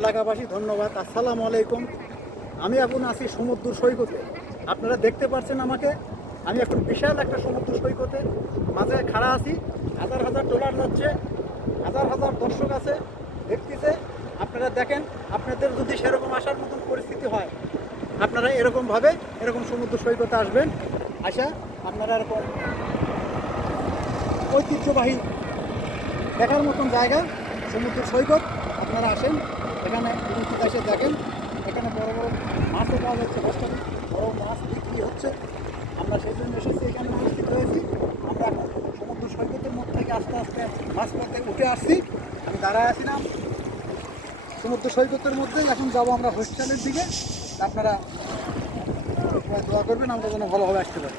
এলাকাবাসী, ধন্যবাদ। আসসালামু আলাইকুম। আমি এখন আছি সমুদ্র সৈকতে। আপনারা দেখতে পাচ্ছেন আমাকে। আমি এখন বিশাল একটা সমুদ্র সৈকতে। মাঝে খাড়া আছি। হাজার হাজার ডলার যাচ্ছে হাজার হাজার দর্শক আছে, দেখতেছে। আপনারা দেখেন, আপনাদের যদি সেরকম আসার মতন পরিস্থিতি হয়, আপনারা এরকমভাবে এরকম সমুদ্র সৈকতে আসবেন। আসা আপনারা এরকম ঐতিহ্যবাহী দেখার মতন জায়গা, সমুদ্র সৈকত, আপনারা আসেন। এখানে এসে দেখেন। এখানে বড় বড় মাছও পাওয়া যাচ্ছে বস্তাতে বড় মাছ বিক্রি হচ্ছে। আমরা সেই জন্য এসেছি, এখানে উপস্থিত হয়েছি। আমরা এখন সমুদ্র সৈকতের মধ্যে থেকে আস্তে আস্তে মাছ পথে উঠে আসছি। আমি দাঁড়ায় আছিলাম সমুদ্র সৈকতের মধ্যে। এখন যাব আমরা হোস্টেলের দিকে। আপনারা দোয়া করবেন, আমরা যেন ভালোভাবে আসতে পারি।